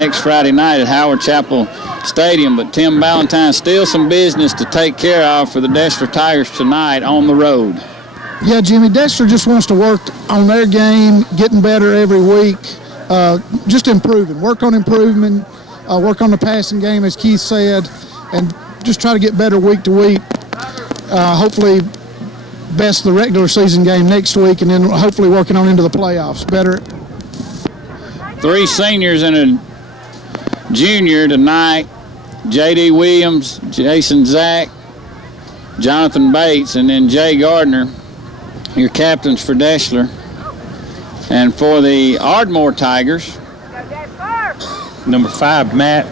next Friday night at Howard Chapel Stadium. But Tim Ballantyne, still some business to take care of for the Deshler Tigers tonight on the road. Yeah, Jimmy, Deshler just wants to work on their game, getting better every week, just improving, work on improvement, work on the passing game, as Keith said, and just try to get better week to week. Hopefully best the regular season game next week, and then hopefully working on into the playoffs better. 3 seniors and a junior tonight: J.D. Williams, Jason Zack, Jonathan Bates, and then Jay Gardner, your captains for Deshler. And for the Ardmore Tigers, number 5, Matt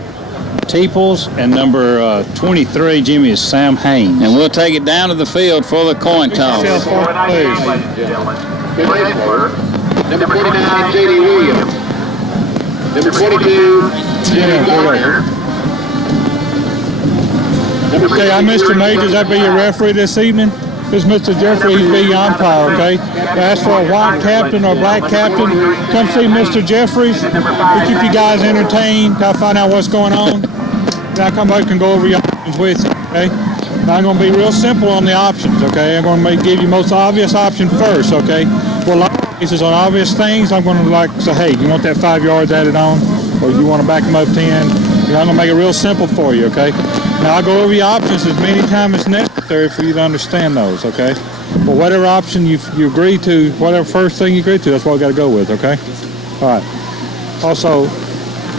Teeples, and number 23, Jimmy, is Sam Haynes. And we'll take it down to the field for the coin toss. Number 49, J.D. Williams. Number 22, Jimmy Gardner. Okay, I'm Mr. Majors. I'll be your referee this evening. This is Mr. Jeffrey. He'll be your umpire, okay? Ask for a white captain or black captain. Come see Mr. Jeffries. We'll keep you guys entertained. I'll find out what's going on. Then I'll come back and go over your options with you, okay? Now, I'm going to be real simple on the options, okay? I'm going to give you the most obvious option first, okay? Well, a lot of cases on obvious things, I'm going to say, hey, you want that 5 yards added on? Or you want to back them up 10? I'm going to make it real simple for you, okay? Now, I'll go over your options as many times as necessary for you to understand those, okay? But whatever option you agree to, whatever first thing you agree to, that's what we got to go with, okay? All right. Also,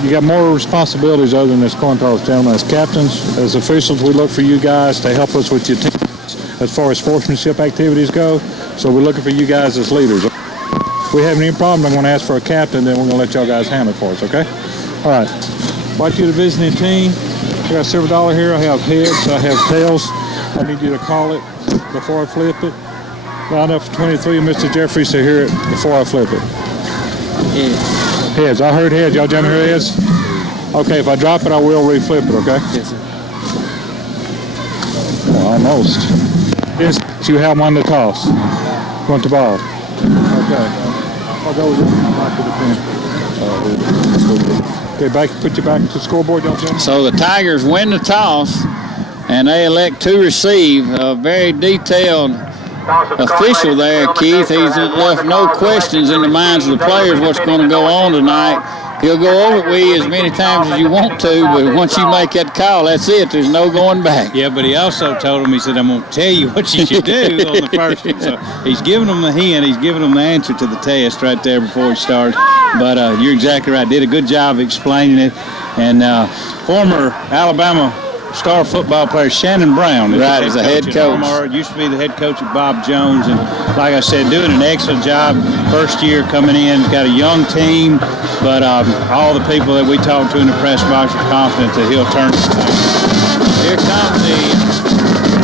you got more responsibilities other than this coin toss, gentlemen. As captains, as officials, we look for you guys to help us with your teams as far as sportsmanship activities go. So we're looking for you guys as leaders. If we have any problem, I'm going to ask for a captain, then we're going to let y'all guys handle it for us, okay? All right. Invite you to visiting team. I got $7 here. I have heads. I have tails. I need you to call it before I flip it. Line up for 23, Mr. Jeffries, to hear it before I flip it. Heads. Heads. I heard heads. Y'all gentlemen hear heads? Okay, if I drop it, I will re-flip it, okay? Yes, sir. Well, almost. Yes, you have one to toss. Want the ball. Okay. I'll go with it. Okay, put you back to the scoreboard, y'all gentlemen. So the Tigers win the toss, and they elect to receive. A very detailed official there, Keith. He's left no questions in the minds of the players what's going to go on tonight. He'll go over it with you as many times as you want to, but once you make that call, that's it. There's no going back. Yeah, but he also told him, he said, I'm going to tell you what you should do on the first one. So he's giving them the hint. He's giving them the answer to the test right there before he starts. But you're exactly right. Did a good job explaining it. And former Alabama star football player Shannon Brown is the head coach. Ardmore. Used to be the head coach at Bob Jones, and like I said, doing an excellent job. First year coming in, got a young team, but all the people that we talked to in the press box are confident that he'll turn. Here come the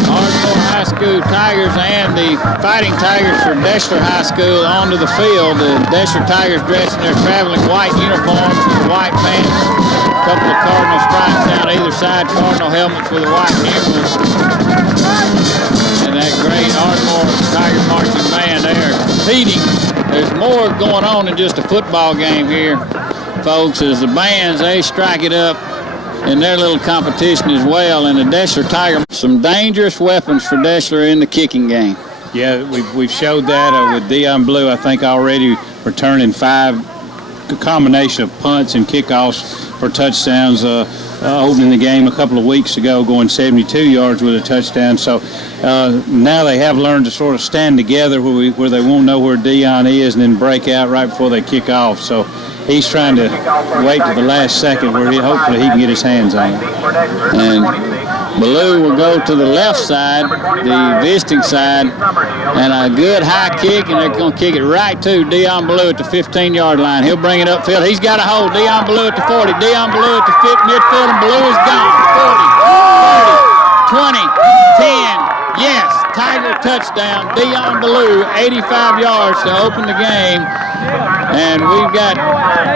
Ardmore High School Tigers and the Fighting Tigers from Deshler High School onto the field. The Deshler Tigers dressed in their traveling white uniforms with white pants. A couple of cardinal stripes down either side, cardinal helmets with a white numerals. And that great Ardmore Tiger marching band there competing. There's more going on than just a football game here, folks, as the bands, they strike it up in their little competition as well. And the Deshler Tiger, some dangerous weapons for Deshler in the kicking game. Yeah, we've showed that with Dion Blue, I think, already returning 5 combination of punts and kickoffs for touchdowns, opening the game a couple of weeks ago, going 72 yards with a touchdown. So now they have learned to sort of stand together where they won't know where Dion is and then break out right before they kick off. So he's trying to wait to the last second where hopefully he can get his hands on it. And Ballou will go to the left side, the visiting side, and a good high kick, and they're going to kick it right to Dion Ballou at the 15-yard line. He'll bring it upfield. He's got a hold. Dion Ballou at the 40. Dion Ballou at the 50, midfield, and Ballou is gone. 40, 20, 10. Yes, Tiger touchdown. Dion Ballou, 85 yards to open the game. And we've got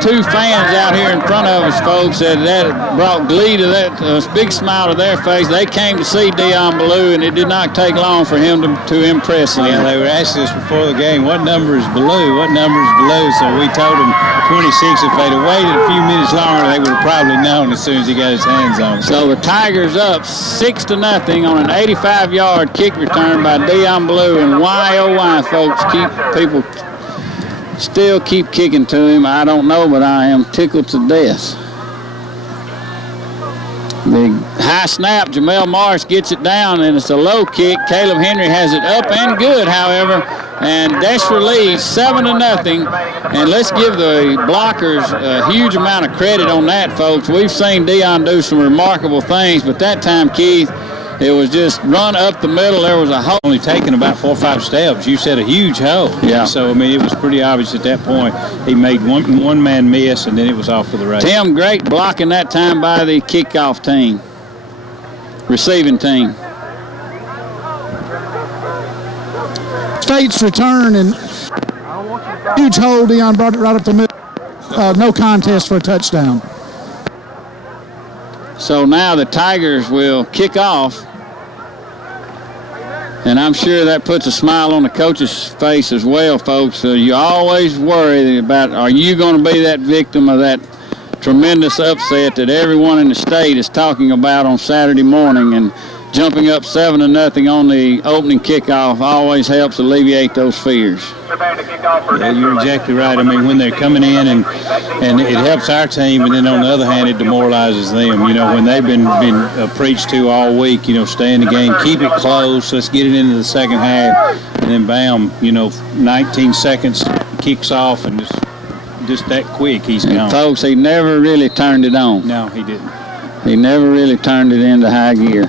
two fans out here in front of us, folks, that brought glee to that big smile to their face. They came to see Dion Ballou, and it did not take long for him to impress them. Yeah, they were asking us before the game, what number is Ballou? What number is Ballou? So we told them 26. If they'd have waited a few minutes longer, they would have probably known as soon as he got his hands on it. So the Tigers up 6-0 on an 85-yard kick return by Dion Ballou, and why, oh why, folks, people still keep kicking to him. I don't know, but I am tickled to death. The high snap, Jamel Morris gets it down, and it's a low kick. Caleb Henry has it up and good, however, and Deshler leads 7-0. And let's give the blockers a huge amount of credit on that, folks. We've seen Dion do some remarkable things, but that time, Keith, it was just run up the middle. There was a hole. Only taken about 4 or 5 steps. You said a huge hole. Yeah. So, I mean, it was pretty obvious at that point. He made one man miss, and then it was off for the race. Tim, great blocking that time by the kickoff team, receiving team. State's return, and huge hole. Dion brought it right up the middle. No contest for a touchdown. So now the Tigers will kick off. And I'm sure that puts a smile on the coach's face as well, folks. You always worry about, are you going to be that victim of that tremendous upset that everyone in the state is talking about on Saturday morning? And jumping up 7-0 on the opening kickoff always helps alleviate those fears. Yeah, you're exactly right. I mean, when they're coming in and it helps our team, and then on the other hand, it demoralizes them. You know, when they've been preached to all week, you know, stay in the game, keep it close, let's get it into the second half, and then bam, you know, 19 seconds, kicks off, and just that quick, he's gone. And folks, he never really turned it on. No, he didn't. He never really turned it into high gear.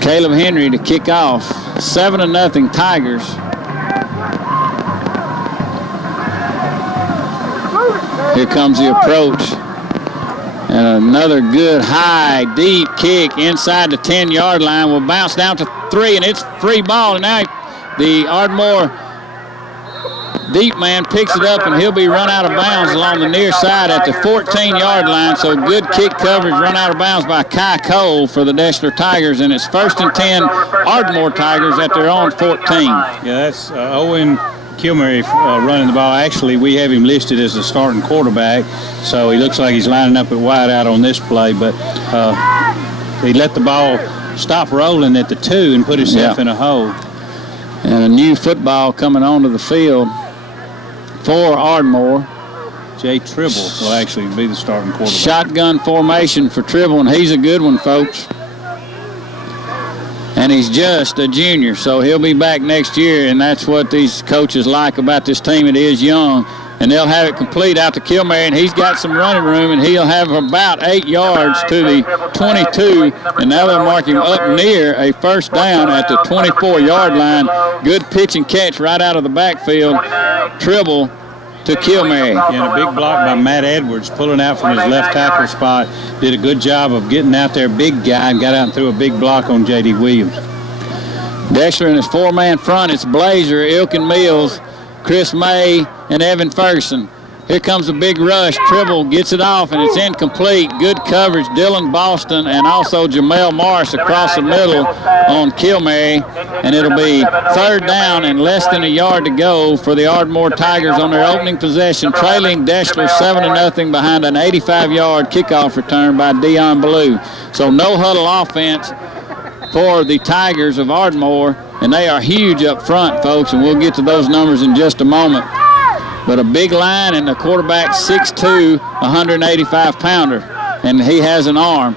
Caleb Henry to kick off. 7-0 Tigers. Here comes the approach. And another good, high, deep kick inside the 10-yard line. Will bounce down to 3, and it's free ball. And now the Ardmore deep man picks it up, and he'll be run out of bounds along the near side at the 14-yard line. So good kick coverage, run out of bounds by Kai Cole for the Deshler Tigers, and it's 1st and 10 Ardmore Tigers at their own 14. Yeah, that's Owen Kilmary running the ball. Actually, we have him listed as the starting quarterback, so he looks like he's lining up at wide out on this play, but he let the ball stop rolling at the 2 and put himself in a hole. And a new football coming onto the field for Ardmore. Jay Tribble will actually be the starting quarterback. Shotgun formation for Tribble, and he's a good one, folks. And he's just a junior, so he'll be back next year, and that's what these coaches like about this team. It is young, and they'll have it complete out to Kilmary, and he's got some running room, and he'll have about 8 yards to the 22, and now they'll mark him up near a first down at the 24-yard line. Good pitch and catch right out of the backfield. Tribble to Kilmary. And a big block by Matt Edwards, pulling out from his left tackle spot. Did a good job of getting out there, big guy, and got out and threw a big block on J.D. Williams. Deshler in his 4-man front. It's Blazer, Ilkin Mills, Chris May, and Evan Ferguson. Here comes a big rush. Tribble gets it off, and it's incomplete. Good coverage. Dylan Boston and also Jamel Morris across the middle on Kilmary. And it'll be 3rd down and less than a yard to go for the Ardmore Tigers on their opening possession, trailing Deshler 7-0 behind an 85-yard kickoff return by Dion Ballou. So no huddle offense for the Tigers of Ardmore, and they are huge up front, folks, and we'll get to those numbers in just a moment. But a big line, and the quarterback 6'2", 185-pounder, and he has an arm.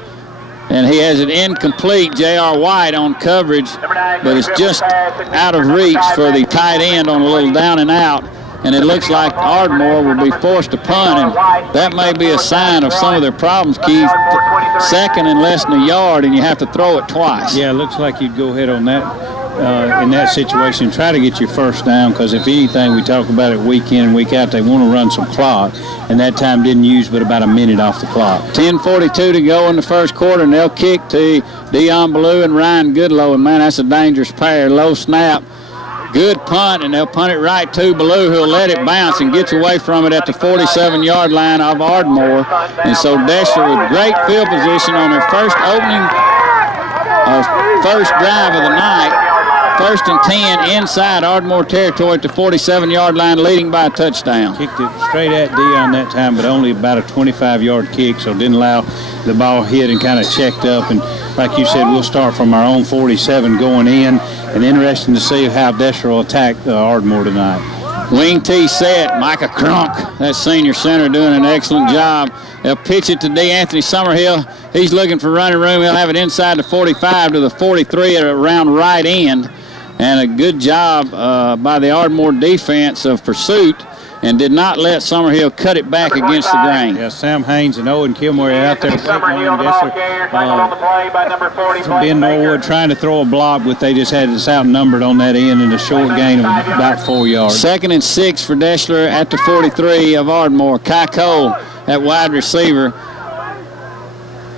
And he has it incomplete, J.R. White on coverage, but it's just out of reach for the tight end on a little down and out. And it looks like Ardmore will be forced to punt, and that may be a sign of some of their problems, Keith. 2nd and less than a yard, and you have to throw it twice. Yeah, it looks like you'd go ahead on that. In that situation, try to get your first down, because if anything, we talk about it week in and week out, they want to run some clock, and that time didn't use but about a minute off the clock. 10:42 to go in the first quarter, and they'll kick to Dion Ballou and Ryan Goodlow, and man, that's a dangerous pair. Low snap, good punt, and they'll punt it right to Ballou, who'll let it bounce and gets away from it at the 47-yard line of Ardmore. And so Deshler with great field position on their first first drive of the night. 1st and 10 inside Ardmore territory at the 47-yard line, leading by a touchdown. Kicked it straight at Dion that time, but only about a 25-yard kick, so didn't allow the ball hit and kind of checked up. And like you said, we'll start from our own 47 going in. And interesting to see how Deshler will attack Ardmore tonight. Wing T set, Micah Crunk, that senior center, doing an excellent job. They'll pitch it to D'Anthony Summerhill. He's looking for running room. He'll have it inside the 45 to the 43 at around right end. And a good job by the Ardmore defense of pursuit, and did not let Summerhill cut it back against the grain. Yeah, Sam Haynes and Owen Kilmore are out there. Ben Norwood trying to throw a block, but they just had us outnumbered on that end in a short gain of about 4 yards. 2nd and 6 for Deshler at the 43 of Ardmore. Kai Cole at wide receiver.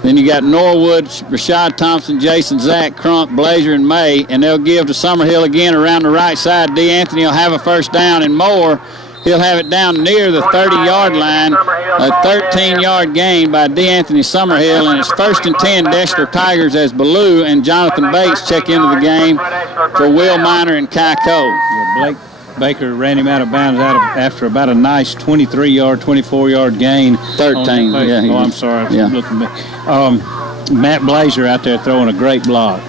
Then you got Norwood, Rashad Thompson, Jason Zach, Crump, Blazer, and May, and they'll give to Summerhill again around the right side. D'Anthony will have a first down, and Moore, he'll have it down near the 30-yard line. A 13-yard gain by D'Anthony Summerhill, and it's 1st and 10 Deshler Tigers as Ballou and Jonathan Bates check into the game for Will Miner and Kai Cole. Yeah, Blake Baker ran him out of bounds after about a nice 23-yard, 24-yard gain. 13, yeah. I'm sorry. Yeah. Looking back. Matt Blazer out there throwing a great block.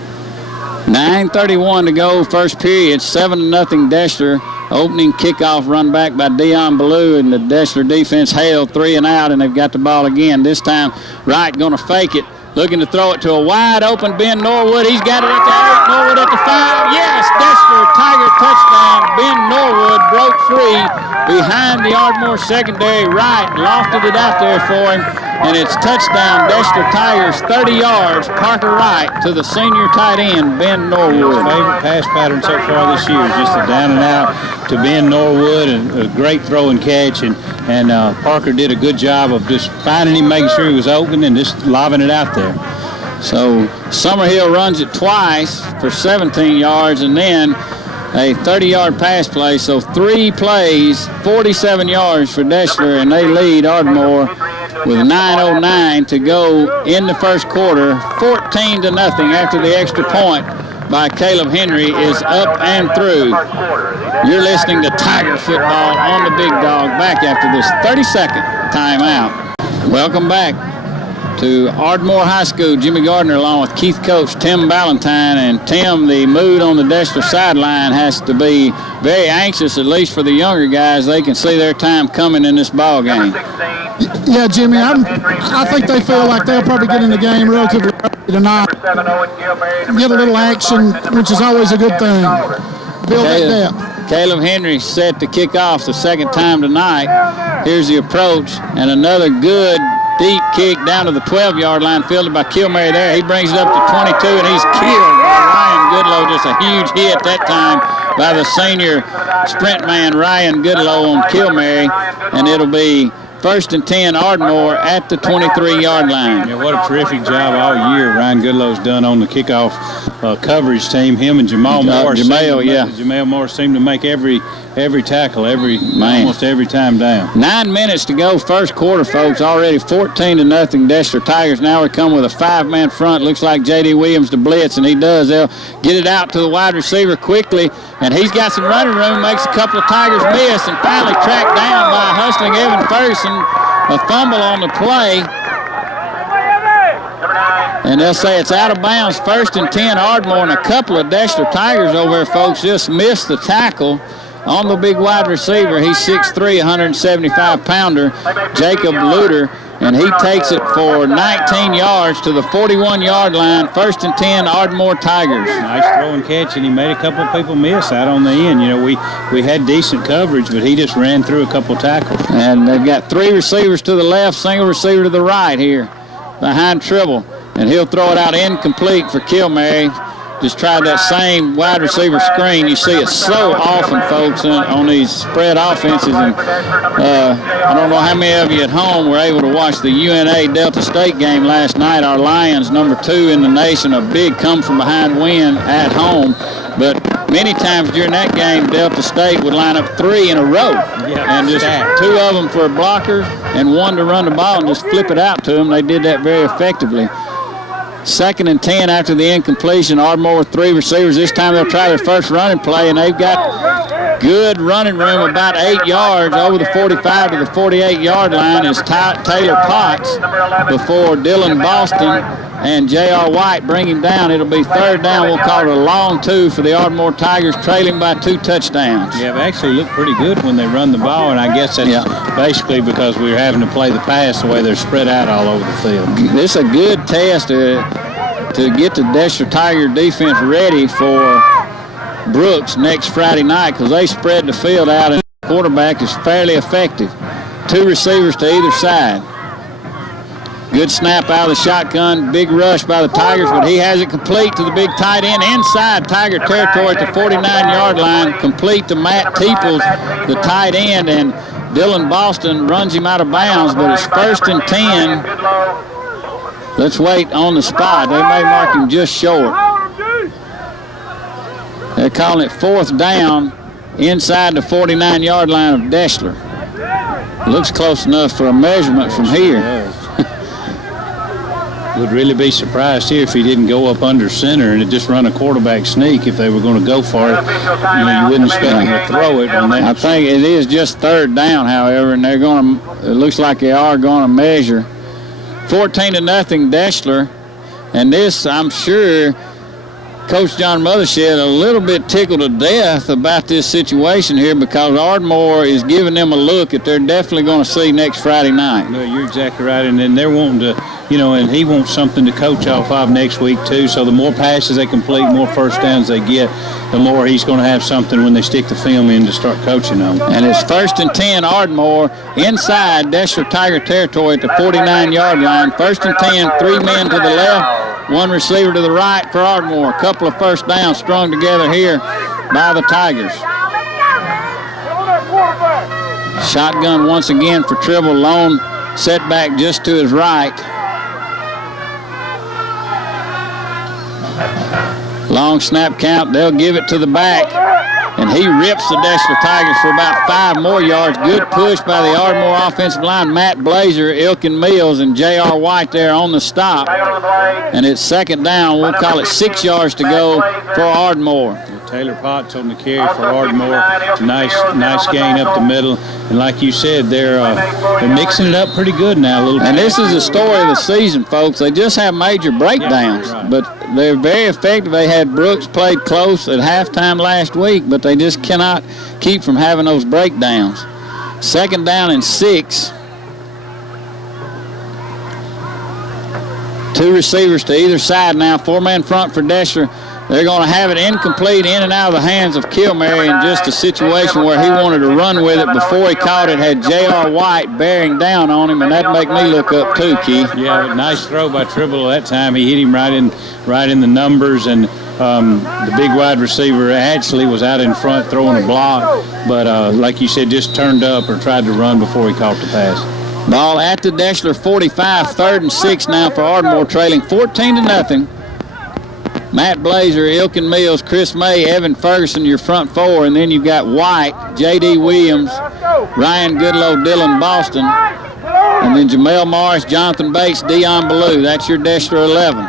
9:31 to go, first period, 7-0 Deshler. Opening kickoff run back by Dion Ballou, and the Deshler defense held 3 and out, and they've got the ball again. This time, Wright going to fake it, looking to throw it to a wide open Ben Norwood. He's got it at the 8, Norwood at the 5. Yes, Deshler Tiger touchdown. Ben Norwood broke free behind the Ardmore secondary. Wright lofted it out there for him, and it's touchdown Deshler Tigers, 30 yards. Parker Wright to the senior tight end, Ben Norwood. His favorite pass pattern so far this year is just a down and out to Ben Norwood, and a great throw and catch. And Parker did a good job of just finding him, making sure he was open, and just lobbing it out there. So Summerhill runs it twice for 17 yards, and then a 30-yard pass play. So 3 plays, 47 yards for Deshler, and they lead Ardmore with 9:09 to go in the first quarter. 14-0 after the extra point by Caleb Henry is up and through. You're listening to Tiger Football on the Big Dog, back after this 30-second timeout. Welcome back to Ardmore High School. Jimmy Gardner along with Keith coach Tim Ballantyne. And Tim, the mood on the Deshler sideline has to be very anxious, at least for the younger guys. They can see their time coming in this ball game. Yeah, Jimmy, I think they feel like they'll probably get in the game relatively early tonight. Get a little action, which is always a good thing. Build that depth. Caleb Henry set to kick off the second time tonight. Here's the approach, and another good deep kick down to the 12-yard line, fielded by Kilmary there. He brings it up to 22, and he's killed by Ryan Goodlow. Just a huge hit that time by the senior sprint man, Ryan Goodlow, on Kilmary, and it'll be 1st and 10 Ardmore at the 23-yard line. Yeah, what a terrific job all year Ryan Goodlow's done on the kickoff coverage team. Him and Jamal Morris. Jamal Morris seemed to make every tackle, almost every time down. 9 minutes to go, first quarter, folks. Already 14-0 Deshler Tigers. Now we come with a 5-man front. Looks like J.D. Williams to blitz, and he does. They'll get it out to the wide receiver quickly, and he's got some running room, makes a couple of Tigers miss, and finally tracked down by hustling Evan Ferguson. A fumble on the play. And they'll say it's out of bounds, 1st and 10 Ardmore, and a couple of Deshler Tigers over there, folks, just missed the tackle on the big wide receiver. He's 6'3", 175-pounder, Jacob Luter, and he takes it for 19 yards to the 41-yard line. 1st and 10 Ardmore Tigers. Nice throw and catch, and he made a couple of people miss out on the end. You know, we had decent coverage, but he just ran through a couple tackles. And they've got 3 receivers to the left, single receiver to the right here behind Tribble. And he'll throw it out incomplete for Kilmary. Just tried that same wide receiver screen. You see it so often, folks, on these spread offenses. And I don't know how many of you at home were able to watch the UNA Delta State game last night. Our Lions, number 2 in the nation, a big come-from-behind win at home. But many times during that game, Delta State would line up 3 in a row. Yeah, and just 2 of them for blockers and 1 to run the ball and just flip it out to them. They did that very effectively. 2nd and 10 after the incompletion. Ardmore with 3 receivers. This time they'll try their first running play, and they've got good running room, about 8 yards over the 45 to the 48-yard line is Taylor Potts before Dylan Boston and J.R. White bring him down. It'll be 3rd down. We'll call it a long 2 for the Ardmore Tigers, trailing by 2 touchdowns. Yeah, they actually look pretty good when they run the ball, and I guess that's basically because we're having to play the pass the way they're spread out all over the field. This is a good test to get the Deshler Tiger defense ready for Brooks next Friday night, because they spread the field out and the quarterback is fairly effective. 2 receivers to either side. Good snap out of the shotgun. Big rush by the Tigers, but he has it complete to the big tight end inside Tiger territory at the 49-yard line. Complete to Matt Teeples, the tight end, and Dylan Boston runs him out of bounds, but it's 1st and 10. Let's wait on the spot. They may mark him just short. They're calling it 4th down inside the 49-yard line of Deshler. Looks close enough for a measurement from here. Would really be surprised here if he didn't go up under center and just run a quarterback sneak if they were going to go for it. You wouldn't expect him to throw it on that. I think it is just 3rd down, however, and they're going to, it looks like they are going to measure. 14-0 Deshler, and this, I'm sure, Coach John Mothershed a little bit tickled to death about this situation here, because Ardmore is giving them a look that they're definitely going to see next Friday night. No, you're exactly right, and then they're wanting to, and he wants something to coach off of next week too, so the more passes they complete, more first downs they get, the more he's going to have something when they stick the film in to start coaching on. And it's 1st and 10 Ardmore inside Deshler Tiger territory at the 49-yard line. 1st and 10, 3 men to the left, 1 receiver to the right for Ardmore. A couple of first downs strung together here by the Tigers. Shotgun once again for Tribble. Lone setback just to his right. Long snap count. They'll give it to the back. And he rips the Deshler Tigers for about 5 more yards. Good push by the Ardmore offensive line. Matt Blazer, Ilkin Mills, and J.R. White there on the stop. And it's 2nd down. We'll call it 6 yards to go for Ardmore. Taylor Potts on the carry for Ardmore. Nice gain up the middle. And like you said, they're mixing it up pretty good now. A little. And this is the story of the season, folks. They just have major breakdowns, but they're very effective. They had Brooks played close at halftime last week, but they just cannot keep from having those breakdowns. 2nd down and 6. 2 receivers to either side now. 4-man front for Deshler. They're going to have it incomplete in and out of the hands of Kilmary in just a situation where he wanted to run with it. Before he caught it, had J.R. White bearing down on him, and that'd make me look up too, Keith. Yeah, nice throw by Tribble that time. He hit him right in the numbers, and the big wide receiver actually was out in front throwing a block, but like you said, just turned up or tried to run before he caught the pass. Ball at the Deshler 45, 3rd and 6 now for Ardmore, trailing 14-0. Matt Blazer, Ilkin Mills, Chris May, Evan Ferguson, your front 4, and then you've got White, J.D. Williams, Ryan Goodlow, Dylan Boston, and then Jamel Morris, Jonathan Bates, Dion Ballou. That's your Deshler 11.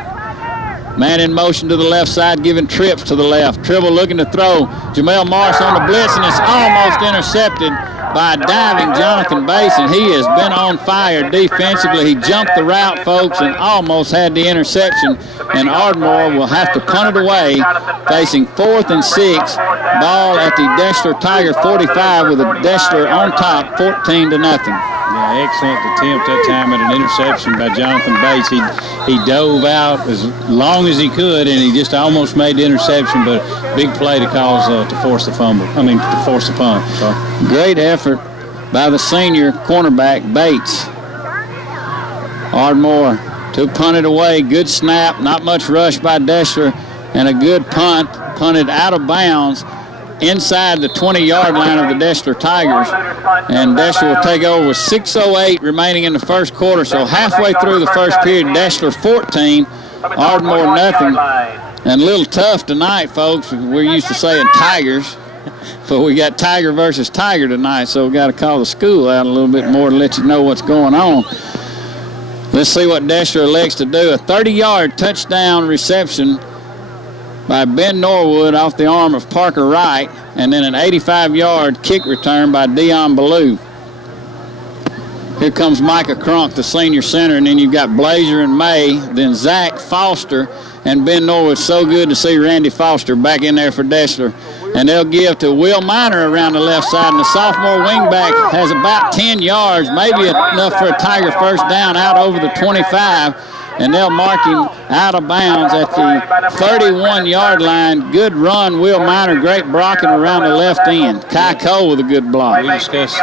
Man in motion to the left side, giving trips to the left. Tribble looking to throw. Jamel Morris on the blitz, and it's almost intercepted by diving Jonathan Bates, and he has been on fire defensively. He jumped the route, folks, and almost had the interception, and Ardmore will have to punt it away, facing 4th and 6. Ball at the Deshler Tiger 45 with a Deshler on top, 14-0. Yeah, excellent attempt that time at an interception by Jonathan Bates. He dove out as long as he could, and he just almost made the interception, but big play to cause to force the fumble. To force the punt. Sorry. Great effort by the senior cornerback, Bates. Ardmore to punt it away. Good snap, not much rush by Deshler, and a good punt, punted out of bounds inside the 20-yard line of the Deshler Tigers. And Deshler will take over with 6:08 remaining in the first quarter. So halfway through the first period, Deshler 14, Ardmore nothing. And a little tough tonight, folks. We're used to saying Tigers, but we got Tiger versus Tiger tonight, so we got to call the school out a little bit more to let you know what's going on. Let's see what Deshler elects to do. A 30-yard touchdown reception by Ben Norwood off the arm of Parker Wright, and then an 85-yard kick return by Dion Ballou. Here comes Micah Crunk, the senior center, and then you've got Blazer and May, then Zach Foster, and Ben Norwood. So good to see Randy Foster back in there for Deshler. And they'll give to Will Miner around the left side, and the sophomore wingback has about 10 yards, maybe enough for a Tiger first down out over the 25, and they'll mark him out of bounds at the 31-yard line. Good run, Will Miner, great blocking around the left end. Kai Cole with a good block. We discussed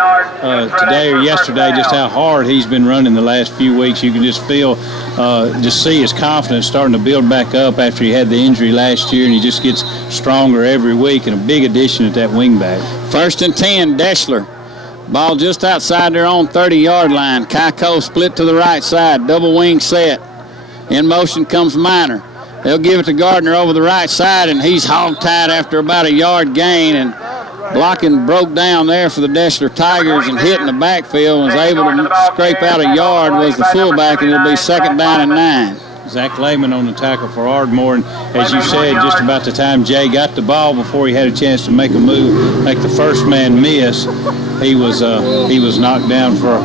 today or yesterday just how hard he's been running the last few weeks. You can just feel, just see his confidence starting to build back up after he had the injury last year, and he just gets stronger every week, and a big addition at that wingback. 1st and 10, Deshler. Ball just outside their own 30-yard line. Kai Cole split to the right side, double wing set. In motion comes Miner. They'll give it to Gardner over the right side, and he's hog-tied after about a yard gain, and blocking broke down there for the Deshler Tigers and hit in the backfield and was able to scrape out a yard was the fullback, and it'll be 2nd down and 9. Zach Lehman on the tackle for Ardmore, and as you said, just about the time Jay got the ball before he had a chance to make a move, make the first man miss, he was knocked down for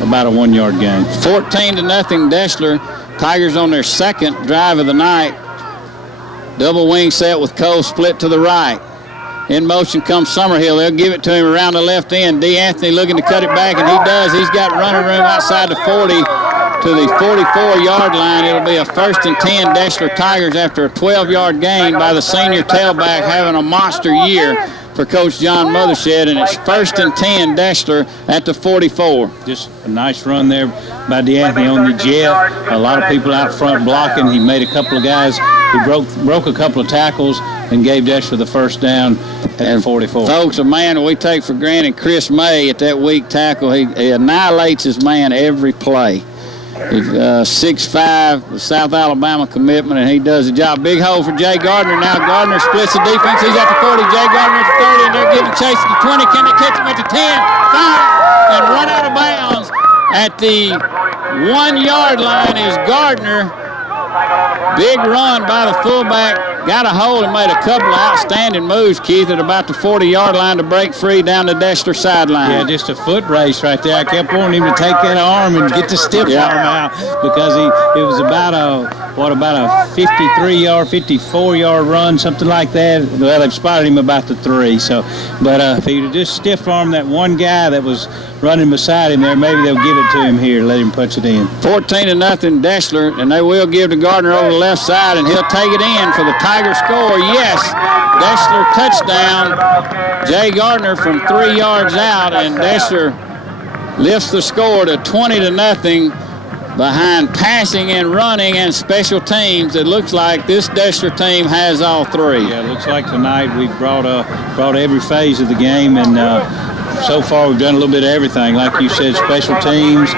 about a 1-yard gain. 14-0 Deshler. Tigers on their second drive of the night. Double wing set with Cole split to the right. In motion comes Summerhill. They'll give it to him around the left end. D. Anthony looking to cut it back, and he does. He's got running room outside the 40 to the 44-yard line. It'll be a 1st and 10 Deshler Tigers after a 12-yard gain by the senior tailback having a monster year for Coach John Mothershed, and it's 1st and 10 Deshler at the 44. Just a nice run there by DeAnthony on the jet. A lot of people out front blocking. He made a couple of guys who broke a couple of tackles and gave Deshler the first down at 44. Folks, a man that we take for granted, Chris May, at that weak tackle, he annihilates his man every play. He's 6'5", the South Alabama commitment, and he does the job. Big hole for Jay Gardner now. Gardner splits the defense. He's at the 40. Jay Gardner at the 30, and they're giving chase at the 20. Can they catch him at the 10? 5, and run out of bounds at the 1-yard line is Gardner. Big run by the fullback. Got a hold and made a couple of outstanding moves, Keith, at about the 40-yard line to break free down the Deshler sideline. Yeah, just a foot race right there. I kept wanting him to take that arm and get the stiff arm out because it was about a 53-yard, 54-yard run, something like that. Well, they've spotted him about the 3. So, but if he'd just stiff armed that one guy that was running beside him there, maybe they'll give it to him here, let him punch it in. 14-0 Deshler, and they will give to Gardner over the left side, and he'll take it in for the Tiger score. Yes, Deshler touchdown. Jay Gardner from 3 yards out, and Deshler lifts the score to 20-0 behind passing and running and special teams. It looks like this Deshler team has all 3. Yeah, it looks like tonight we've brought every phase of the game, and so far we've done a little bit of everything. Like you said, special teams,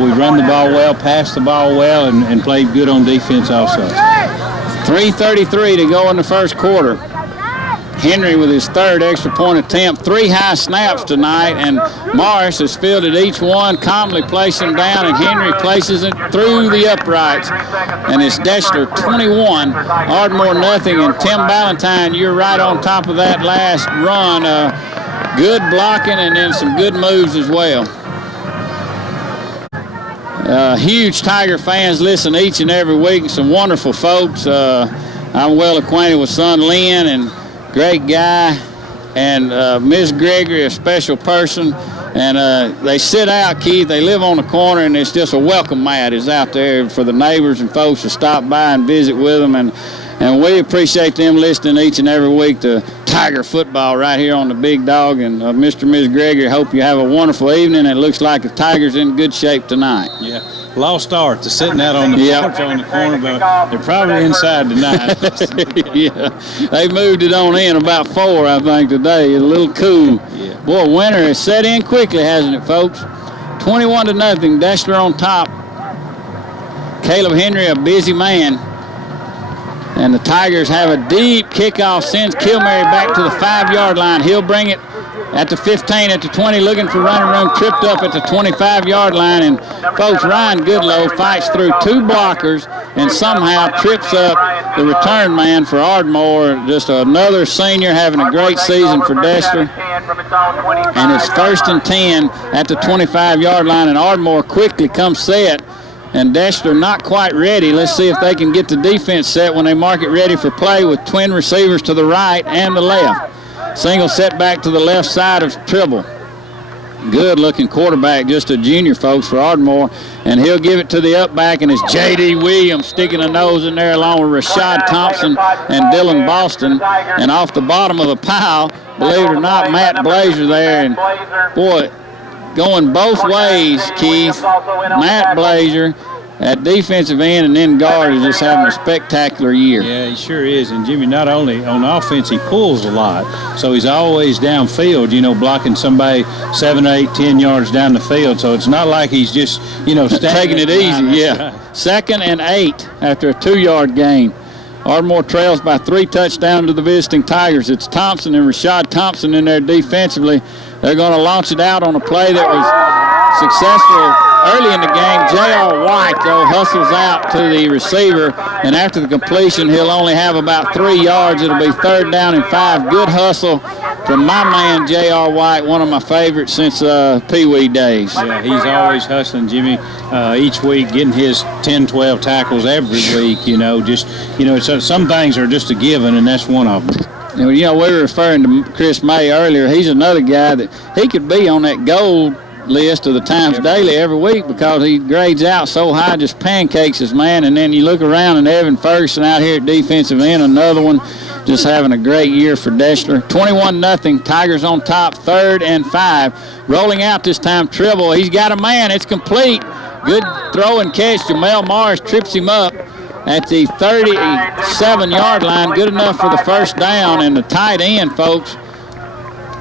we've run the ball well, passed the ball well, and played good on defense also. 3:33 to go in the first quarter. Henry with his 3rd extra point attempt. 3 high snaps tonight, and Morris has fielded each one, calmly placing down, and Henry places it through the uprights. And it's Deshler 21, Ardmore nothing, and Tim Ballantyne, you're right on top of that last run. Good blocking and then some good moves as well. Huge Tiger fans listen each and every week, and some wonderful folks. I'm well acquainted with son Lynn, and great guy, and Ms. Gregory, a special person. And they sit out, Keith. They live on the corner, and it's just a welcome mat is out there for the neighbors and folks to stop by and visit with them. And we appreciate them listening each and every week to Tiger football right here on the Big Dog. And Mr. and Ms. Gregory, hope you have a wonderful evening. It looks like the Tigers in good shape tonight. Yeah, lost art to sitting out on the porch on the corner, but they're probably inside tonight. Yeah, they moved it on in about 4, I think, today. It's a little cool. Yeah. Boy, winter has set in quickly, hasn't it, folks? 21-0, Deshler on top. Caleb Henry, a busy man. And the Tigers have a deep kickoff, sends Kilmary back to the 5-yard line. He'll bring it at the 15, at the 20, looking for running room, tripped up at the 25-yard line. And, folks, Ryan Goodlow fights through 2 blockers and somehow trips up the return man for Ardmore. Just another senior having a great season for Deshler. And it's 1st and 10 at the 25-yard line, and Ardmore quickly comes set. And Deshler not quite ready. Let's see if they can get the defense set when they mark it ready for play with twin receivers to the right and the left. Single set back to the left side of Tribble. Good-looking quarterback, just a junior, folks, for Ardmore. And he'll give it to the up back, and it's J.D. Williams sticking a nose in there along with Rashad Thompson and Dylan Boston. And off the bottom of the pile, believe it or not, Matt Blazer there. And, boy, going both ways, Keith. Matt Blazer at defensive end and then guard is just having a spectacular year. Yeah, he sure is. And Jimmy, not only on offense, he pulls a lot. So he's always downfield, blocking somebody 7, 8, 10 yards down the field. So it's not like he's just, taking it easy. Yeah. 2nd and 8 after a 2-yard gain. Ardmore trails by 3 touchdowns to the visiting Tigers. It's Thompson and Rashad Thompson in there defensively. They're going to launch it out on a play that was successful early in the game. J.R. White, though, hustles out to the receiver, and after the completion, he'll only have about 3 yards. It'll be 3rd down and 5. Good hustle from my man, J.R. White, one of my favorites since Pee Wee days. Yeah, he's always hustling, Jimmy, each week, getting his 10, 12 tackles every week, some things are just a given, and that's one of them. And, we were referring to Chris May earlier. He's another guy that he could be on that gold list of the Times Daily every week because he grades out so high, just pancakes his man. And then you look around and Evan Ferguson out here at defensive end, another one, just having a great year for Deshler. 21-0, Tigers on top, 3rd and 5. Rolling out this time, Tribble. He's got a man. It's complete. Good throw and catch. Jamel Morris trips him up at the 37-yard line. Good enough for the 1st down. And the tight end, folks,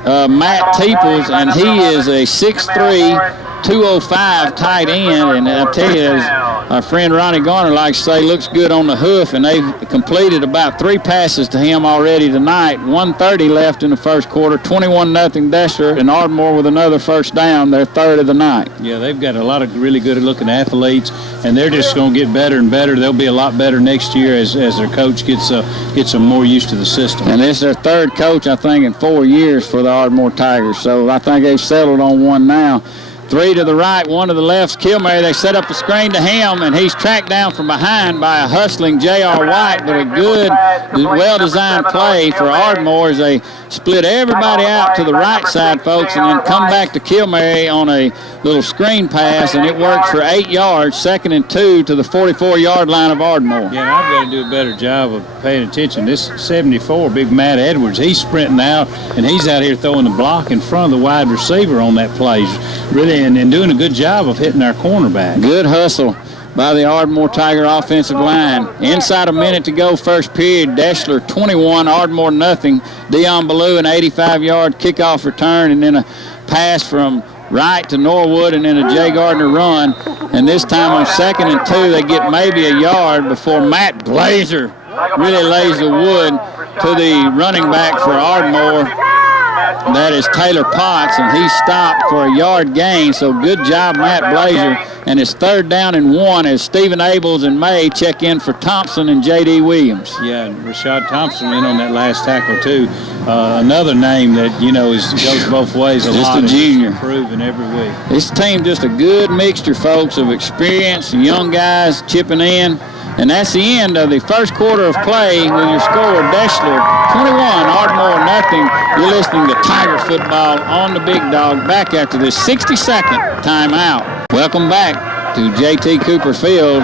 Matt Teeples, and he is a 6'3", 205 tight end. And I tell you, as our friend Ronnie Garner likes to say, looks good on the hoof, and they've completed about 3 passes to him already tonight. 1:30 left in the first quarter. 21-0 Deshler, and Ardmore with another 1st down, their 3rd of the night. Yeah, they've got a lot of really good-looking athletes, and they're just going to get better and better. They'll be a lot better next year as their coach gets them more used to the system. And this is their 3rd coach, I think, in 4 years for the Ardmore Tigers. So I think they've settled on one now. 3 to the right, 1 to the left. Kilmary, they set up a screen to him, and he's tracked down from behind by a hustling J.R. White, but a good, well-designed play for Ardmore as they split everybody out to the right side, folks, and then come back to Kilmary on a little screen pass, and it worked for 8 yards, 2nd and 2 to the 44-yard line of Ardmore. Yeah, I've got to do a better job of paying attention. This 74, big Matt Edwards, he's sprinting out, and he's out here throwing the block in front of the wide receiver on that play. Really, and doing a good job of hitting our cornerback. Good hustle by the Ardmore Tiger offensive line. Inside a minute to go, first period. Deshler 21, Ardmore nothing. Dion Ballou an 85-yard kickoff return, and then a pass from right to Norwood, and then a Jay Gardner run. And this time on 2nd and 2, they get maybe a yard before Matt Blazer really lays the wood to the running back for Ardmore. That is Taylor Potts, and he stopped for a yard gain. So good job, Matt Blazer. And it's 3rd down and 1 as Stephen Abels and May check in for Thompson and J.D. Williams. Yeah, and Rashad Thompson in on that last tackle, too. Another name that, goes both ways a lot. Just a junior. Improving every week. This team just a good mixture, folks, of experience and young guys chipping in. And that's the end of the first quarter of play with your score, Deshler 21, Ardmore nothing. You're listening to Tiger Football on the Big Dog, back after this 60-second timeout. Welcome back to J.T. Cooper Field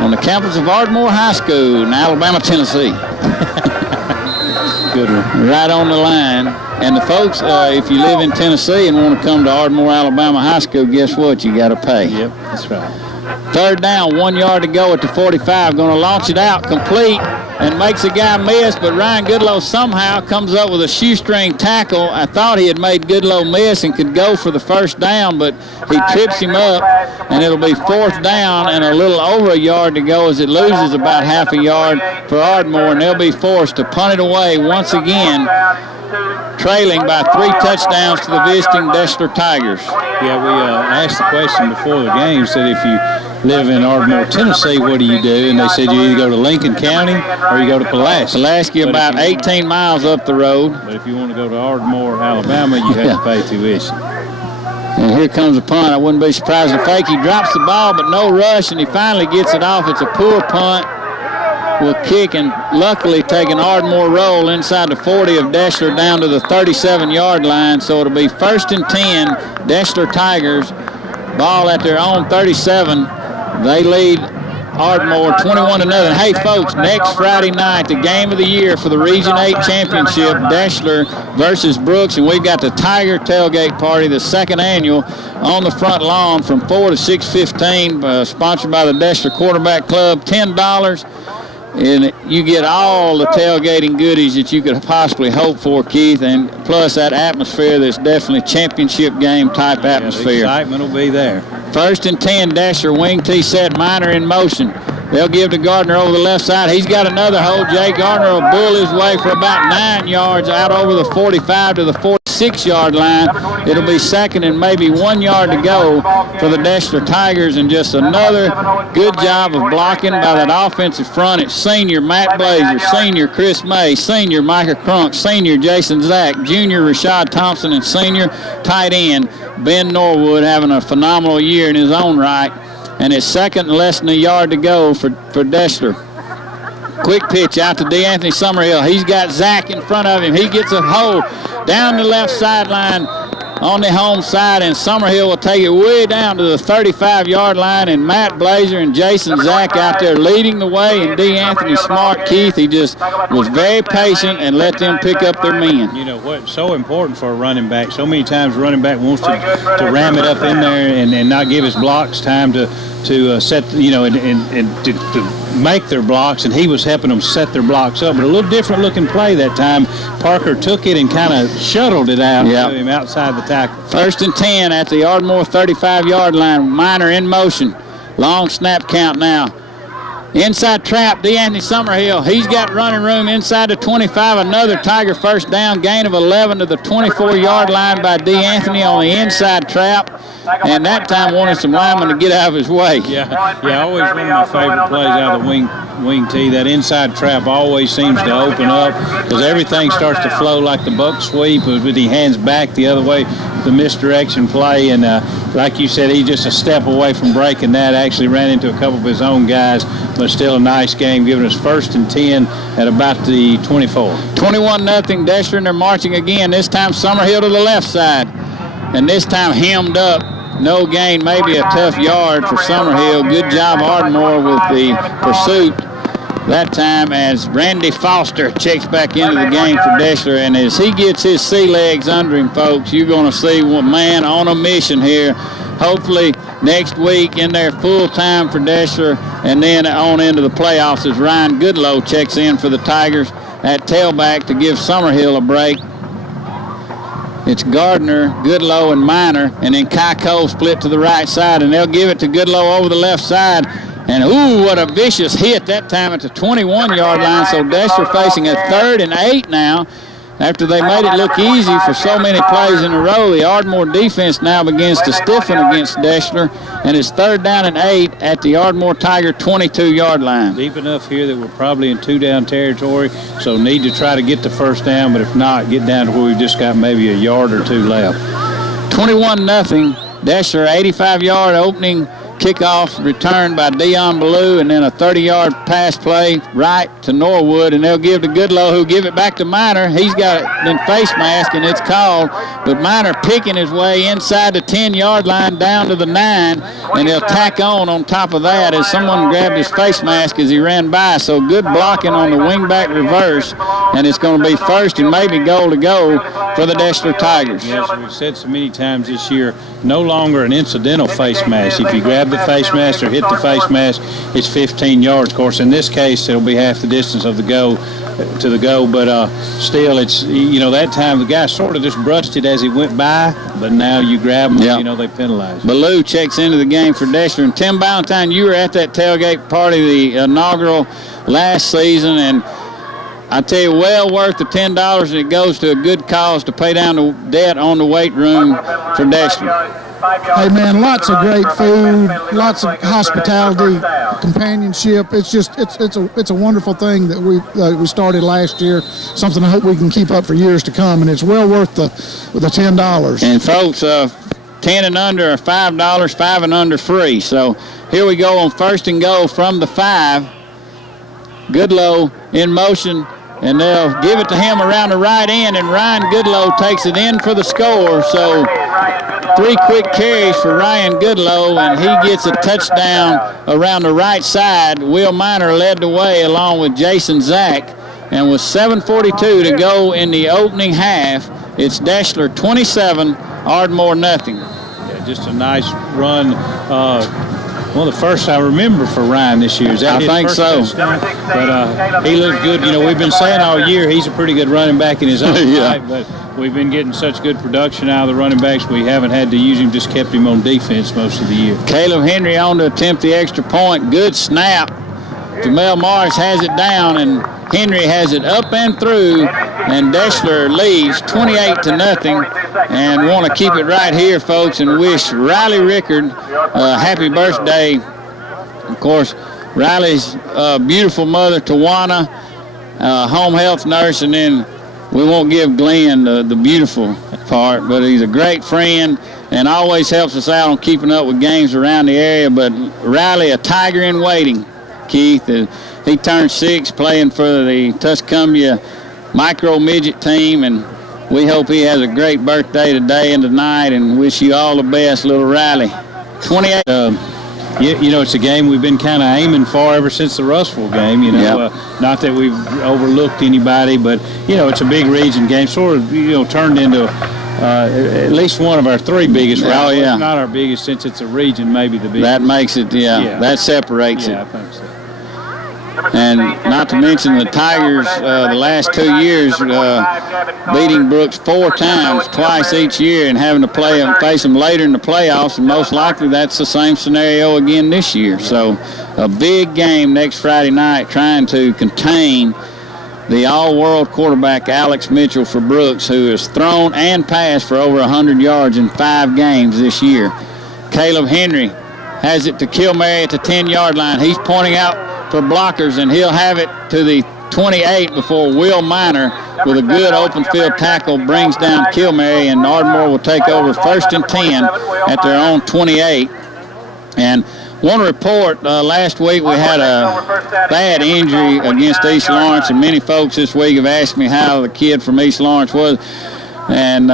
on the campus of Ardmore High School in Alabama, Tennessee. Good one. Right on the line. And the folks, if you live in Tennessee and want to come to Ardmore, Alabama High School, guess what? You got to pay. Yep, that's right. 3rd down, 1 yard to go at the 45. Going to launch it out, complete and makes a guy miss, but Ryan Goodlow somehow comes up with a shoestring tackle. I thought he had made Goodlow miss and could go for the first down, but he trips him up, and it'll be 4th down and a little over a yard to go as it loses about half a yard for Ardmore, and they'll be forced to punt it away once again, trailing by 3 touchdowns to the visiting Deshler Tigers. Yeah, we asked the question before the game, said if you live in Ardmore, Tennessee, what do you do? And they said you either go to Lincoln County or you go to Pulaski. Pulaski about 18 miles up the road. But if you want to go to Ardmore, Alabama, you have to pay tuition. And here comes a punt. I wouldn't be surprised if Fake. He drops the ball, but no rush, and he finally gets it off. It's a poor punt. Will kick and luckily take an Ardmore roll inside the 40 of Deshler down to the 37-yard line. So it'll be 1st and 10, Deshler Tigers. Ball at their own 37. They lead Ardmore 21-0. Hey, folks, next Friday night, the game of the year for the Region 8 Championship, Deshler versus Brooks, and we've got the Tiger Tailgate Party, the second annual, on the front lawn from 4 to 6:15, sponsored by the Deshler Quarterback Club, $10. And you get all the tailgating goodies that you could possibly hope for, Keith, and plus that atmosphere that's definitely championship game type atmosphere. The excitement will be there. 1st and 10, Deshler, wing tee set, Minor in motion. They'll give to Gardner over the left side. He's got another hole. Jay Gardner will bull his way for about 9 yards out over the 45 to the 46-yard line. It'll be 2nd and maybe 1 yard to go for the Deshler Tigers, and just another good job of blocking by that offensive front. It's senior Matt Blazer, senior Chris May, senior Micah Crunk, senior Jason Zack, junior Rashad Thompson, and senior tight end Ben Norwood having a phenomenal year in his own right. And it's 2nd and less than a yard to go for Deshler. Quick pitch out to DeAnthony Summerhill. He's got Zach in front of him. He gets a hole down the left sideline on the home side, and Summerhill will take it way down to the 35-yard line, and Matt Blazer and Jason Zach out there leading the way, and DeAnthony smart, Keith. He just was very patient and let them pick up their men. You know what's so important for a running back? So many times a running back wants to ram it up in there and not give his blocks time to set, and to make their blocks, and he was helping them set their blocks up. But a little different looking play that time. Parker took it and kind of shuttled it out to him outside the tackle. 1st and 10 at the Ardmore 35-yard line. Minor in motion. Long snap count now. Inside trap, DeAnthony Summerhill. He's got running room inside the 25. Another Tiger first down. Gain of 11 to the 24-yard line by DeAnthony on the inside trap. And that time wanted some linemen to get out of his way. Yeah, always one of my favorite plays out of the wing tee. That inside trap always seems to open up because everything starts to flow like the buck sweep with the hands back the other way, the misdirection play. And like you said, he's just a step away from breaking that. Actually ran into a couple of his own guys, but still a nice game, giving us 1st and 10 at about the 24. 21-0, Deshler, and they're marching again. This time Summerhill to the left side, and this time hemmed up. No gain, maybe a tough yard for Summerhill. Good job, Ardmore, with the pursuit that time as Randy Foster checks back into the game for Deshler. And as he gets his sea legs under him, folks, you're going to see one man on a mission here. Hopefully next week in there full time for Deshler, and then on into the playoffs as Ryan Goodlow checks in for the Tigers at tailback to give Summerhill a break. It's Gardner, Goodlow, and Minor, and then Kai Cole split to the right side, and they'll give it to Goodlow over the left side. And, ooh, what a vicious hit that time at the 21-yard line. So Deshler facing a 3rd and 8 now. After they made it look easy for so many plays in a row, the Ardmore defense now begins to stiffen against Deshler, and it's 3rd down and 8 at the Ardmore Tiger 22-yard line. Deep enough here that we're probably in 2-down territory, so need to try to get the first down, but if not, get down to where we've just got maybe a yard or two left. 21-0. Deshler 85-yard opening kickoff return by Dion Ballou, and then a 30-yard pass play right to Norwood, and they'll give to Goodlow, who give it back to Minor. He's got it in face mask, and it's called, but Minor picking his way inside the 10-yard line down to the 9, and they'll tack on top of that as someone grabbed his face mask as he ran by. So good blocking on the wingback reverse, and it's going to be 1st and maybe goal to go for the Deshler Tigers. Yes, we've said so many times this year, no longer an incidental face mask. If you grab grab the face mask or hit the face mask, it's 15 yards. Of course, in this case, it'll be half the distance of the goal to the goal, but still, it's, that time the guy sort of just brushed it as he went by, but now you grab them, they penalize. Ballou checks into the game for Deshler. And Tim Ballantyne, you were at that tailgate party, the inaugural last season, and I tell you, well worth the $10, and it goes to a good cause to pay down the debt on the weight room for Deshler. Hey man, lots of great food, lots of hospitality, companionship. It's just it's a wonderful thing that we started last year. Something I hope we can keep up for years to come, and it's well worth the $10. And folks, 10 and under are $5, 5 and under free. So here we go on 1st and goal from the 5. Goodlow in motion, and they'll give it to him around the right end, and Ryan Goodlow takes it in for the score. So 3 quick carries for Ryan Goodlow, and he gets a touchdown around the right side. Will Miner led the way along with Jason Zack, and with 7:42 to go in the opening half, it's Deshler 27, Ardmore nothing. Yeah, just a nice run. One of the first I remember for Ryan this year. Is that his first touchdown? But he looked good. We've been saying all year he's a pretty good running back in his own right, but we've been getting such good production out of the running backs. We haven't had to use him, just kept him on defense most of the year. Caleb Henry on to attempt the extra point. Good snap. Jamel Morris has it down, and Henry has it up and through, and Deshler leads 28-0, and want to keep it right here, folks, and wish Riley Rickard a happy birthday. Of course, Riley's beautiful mother, Tawana, home health nurse, and then we won't give Glenn the beautiful part, but he's a great friend and always helps us out on keeping up with games around the area. But Riley, a tiger in waiting, Keith. He turned 6 playing for the Tuscumbia micro midget team, and we hope he has a great birthday today and tonight, and wish you all the best, little Riley. 28. It's a game we've been kind of aiming for ever since the Russellville game. Not that we've overlooked anybody, but it's a big region game. Sort of turned into at least one of our 3 biggest. Oh yeah. Not our biggest, since it's a region, maybe the biggest. That makes it. That separates it. I think so. And not to mention the Tigers, the last 2 years, beating Brooks 4 times, twice each year, and having to face them later in the playoffs, and most likely that's the same scenario again this year. So a big game next Friday night, trying to contain the all-world quarterback Alex Mitchell for Brooks, who has thrown and passed for over 100 yards in 5 games this year. Caleb Henry has it to Kilmary at the 10-yard line. He's pointing out for blockers, and he'll have it to the 28 before Will Miner, with a good open field tackle, brings down Kilmary, and Ardmore will take over 1st and 10 at their own 28. And want to report, last week we had a bad injury against East Lawrence, and many folks this week have asked me how the kid from East Lawrence was. And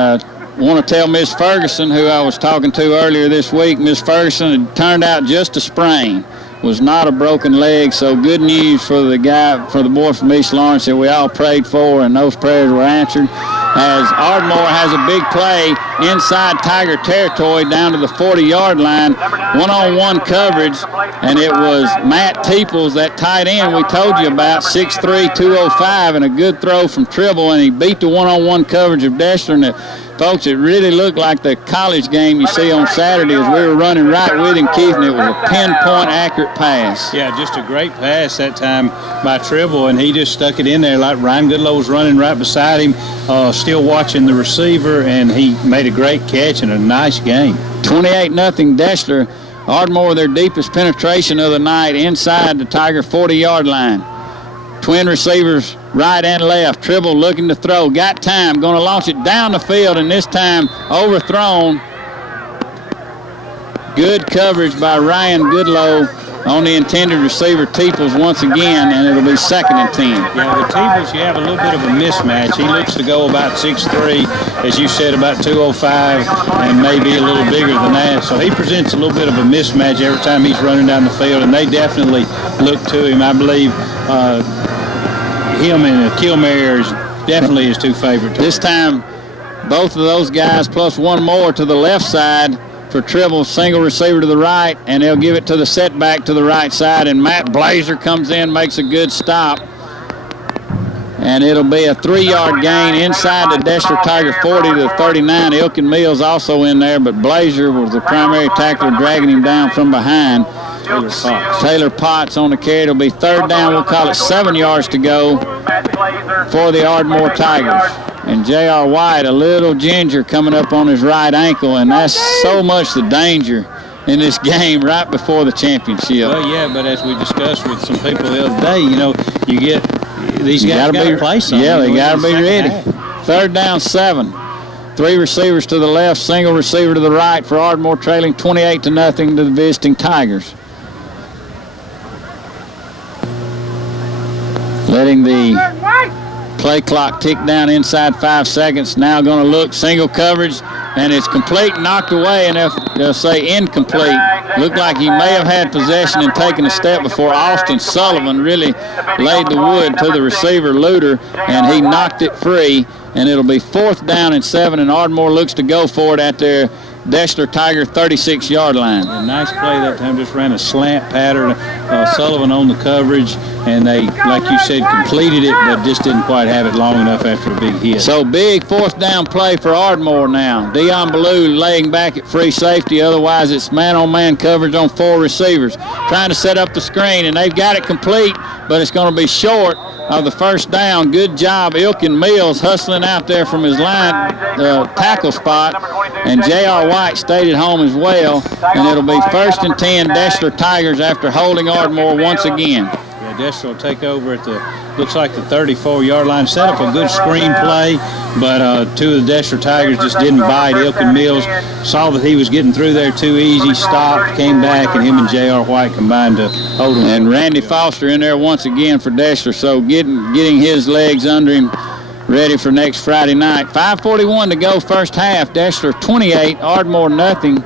want to tell Miss Ferguson, who I was talking to earlier this week, Miss Ferguson, it turned out just a sprain. Was not a broken leg, so good news for the boy from East Lawrence that we all prayed for, and those prayers were answered, as Ardmore has a big play inside Tiger territory down to the 40-yard line, one-on-one coverage, and it was Matt Teeples, that tight end we told you about, 6'3", 205, and a good throw from Tribble, and he beat the one-on-one coverage of Deshler. And folks, it really looked like the college game you see on Saturday as we were running right with him, Keith, and it was a pinpoint accurate pass. Yeah, just a great pass that time by Tribble, and he just stuck it in there like Ryan Goodlow was running right beside him, still watching the receiver, and he made a great catch and a nice game. 28-0 Deshler. Ardmore, their deepest penetration of the night inside the Tiger 40-yard line. Twin receivers right and left. Tribble looking to throw. Got time. Going to launch it down the field, and this time overthrown. Good coverage by Ryan Goodlow on the intended receiver, Teeples, once again, and it'll be 2nd and 10. Yeah, with Teeples, you have a little bit of a mismatch. He looks to go about 6'3", as you said, about 205, and maybe a little bigger than that. So he presents a little bit of a mismatch every time he's running down the field, and they definitely look to him. I believe him and Kilmary is definitely his 2 favorite. This time, both of those guys plus one more to the left side for Tribble, single receiver to the right, and they'll give it to the setback to the right side, and Matt Blazer comes in, makes a good stop. And it'll be a 3-yard gain inside the Deshler Tiger 40 to the 39. Ilkin Mills also in there, but Blazer was the primary tackler dragging him down from behind. Taylor Potts on the carry. It'll be 3rd down. We'll call it 7 yards to go for the Ardmore Tigers. And J.R. White, a little ginger coming up on his right ankle, and that's so much the danger in this game right before the championship. Well, yeah, but as we discussed with some people the other day, you get these guys got to play something. Yeah, they got to be ready. 3rd down, 7. 3 receivers to the left, single receiver to the right for Ardmore, trailing 28-0 to the visiting Tigers. Letting the play clock tick down inside 5 seconds. Now going to look, single coverage, and it's complete, knocked away, and they'll say incomplete. Looked like he may have had possession and taken a step before Austin Sullivan really laid the wood to the receiver, Luter, and he knocked it free, and it'll be 4th down and 7, and Ardmore looks to go for it at their Deshler Tiger 36-yard line. A nice play that time, just ran a slant pattern. Sullivan on the coverage, and they, like you said, completed it, but just didn't quite have it long enough after a big hit. So big 4th down play for Ardmore now. Dion Ballou laying back at free safety. Otherwise, it's man-on-man coverage on 4 receivers. Trying to set up the screen, and they've got it complete, but it's going to be short of the 1st down. Good job, Ilkin Mills hustling out there from his line tackle spot, and J.R. White stayed at home as well, and it'll be 1st and 10 Deshler Tigers after holding Ardmore once again. Yeah, Deshler will take over at the, looks like the 34-yard line. Set up a good screen play, but 2 of the Deshler Tigers just didn't bite. Ilkin Mills saw that he was getting through there too easy, stopped, came back, and him and J.R. White combined to hold him. And Randy Foster in there once again for Deshler, so getting his legs under him, ready for next Friday night. 5:41 to go, first half. Deshler 28, Ardmore nothing.